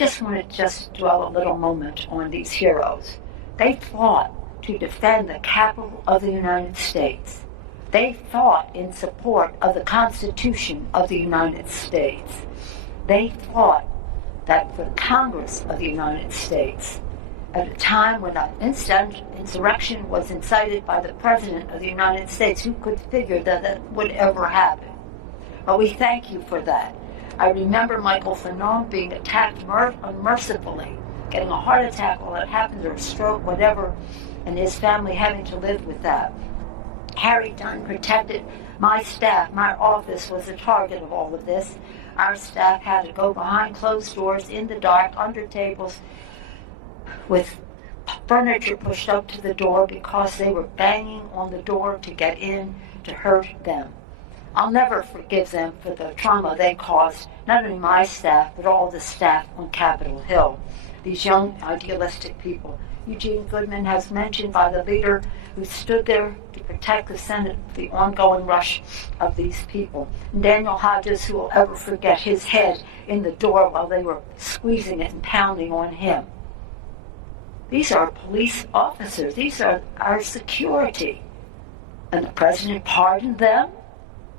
just want to dwell a little moment on these heroes. They fought to defend the capital of the United States. They fought in support of the Constitution of the United States. They fought that for Congress of the United States, at a time when an insurrection was incited by the President of the United States. Who could figure that that would ever happen? But we thank you for that. I remember Michael Fanon being attacked unmercifully, getting a heart attack while it happened, or a stroke, whatever, and his family having to live with that. Harry Dunn protected my staff. My office was the target of all of this. Our staff had to go behind closed doors in the dark, under tables, with furniture pushed up to the door because they were banging on the door to get in to hurt them. I'll never forgive them for the trauma they caused, not only my staff, but all the staff on Capitol Hill. These young, idealistic people. Eugene Goodman has mentioned by the leader who stood there to protect the Senate, the ongoing rush of these people. And Daniel Hodges, who will ever forget his head in the door while they were squeezing it and pounding on him. These are police officers. These are our security. And the president pardoned them?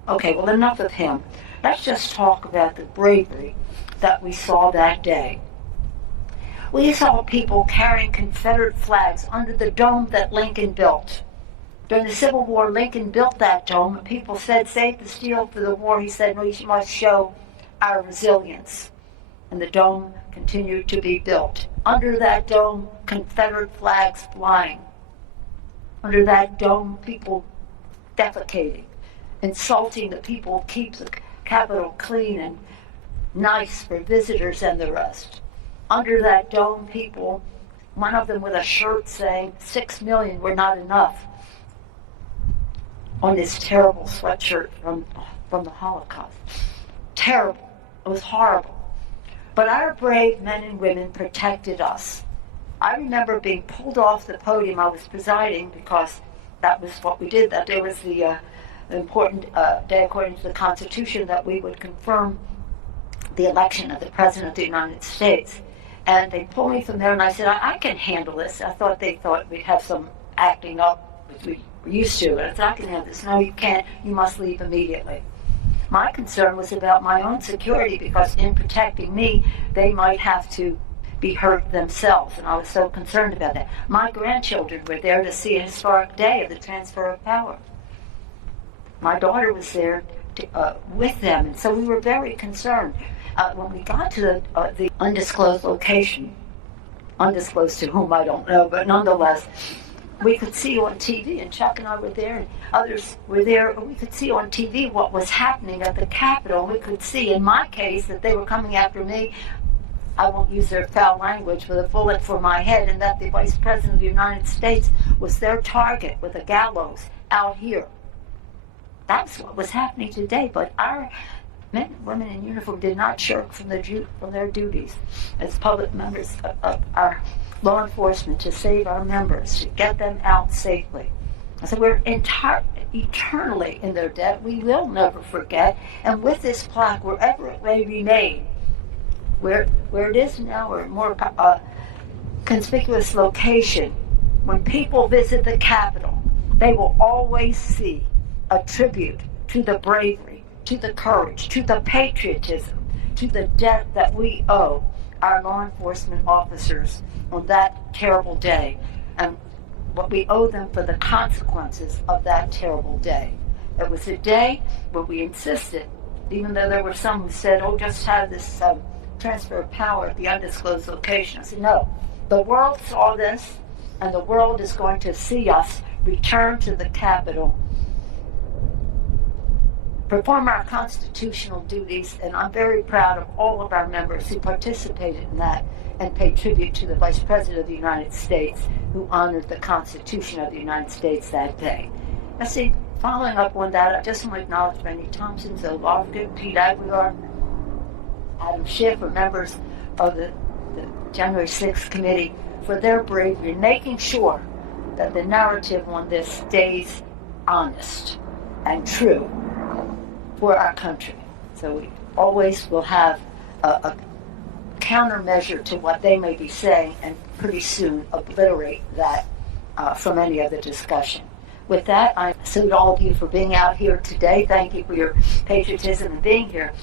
Okay, well, enough of him. Let's just talk about the bravery that we saw that day. We saw people carrying Confederate flags under the dome that Lincoln built. During the Civil War, Lincoln built that dome, and people said, save the steel for the war. He said, we must show our resilience. And the dome continued to be built. Under that dome, Confederate flags flying. Under that dome, people defecating, insulting the people who keep the Capitol clean and nice for visitors and the rest. Under that dome, people, one of them with a shirt saying 6 million were not enough, on this terrible sweatshirt from the Holocaust. Terrible. It was horrible. But our brave men and women protected us. I remember being pulled off the podium. I was presiding because that was what we did. That day was the important day, according to the Constitution, that we would confirm the election of the President of the United States. And they pulled me from there, and I said, I can handle this. I thought they thought we'd have some acting up, which we were used to. And I said, I can handle this. No, you can't. You must leave immediately. My concern was about my own security, because in protecting me, they might have to be hurt themselves, and I was so concerned about that. My grandchildren were there to see a historic day of the transfer of power. My daughter was there with them, and so we were very concerned. When we got to the undisclosed location, undisclosed to whom I don't know, but nonetheless, we could see on TV, and Chuck and I were there, and others were there. We could see on TV what was happening at the Capitol. We could see, in my case, that they were coming after me. I won't use their foul language, with a bullet for my head, and that the Vice President of the United States was their target with a gallows out here. That's what was happening today, but our men and women in uniform did not shirk from their duties as public members of our law enforcement to save our members, to get them out safely. So we're eternally in their debt. We will never forget. And with this plaque, wherever it may remain, where it is now, or a more conspicuous location, when people visit the Capitol, they will always see a tribute to the bravery, to the courage, to the patriotism, to the debt that we owe our law enforcement officers on that terrible day, and what we owe them for the consequences of that terrible day. It was a day where we insisted, even though there were some who said, oh, just have this transfer of power at the undisclosed location. I said, no, the world saw this, and the world is going to see us return to the Capitol, perform our constitutional duties, and I'm very proud of all of our members who participated in that and paid tribute to the Vice President of the United States, who honored the Constitution of the United States that day. I see, following up on that, I just want to acknowledge Benny Thompson, Zoe Lofgren, Pete Aguilar, Adam Schiff, are members of the January 6th committee, for their bravery in making sure that the narrative on this stays honest and true for our country. So we always will have a countermeasure to what they may be saying, and pretty soon obliterate that from any of the discussion. With that, I salute all of you for being out here today. Thank you for your patriotism and being here.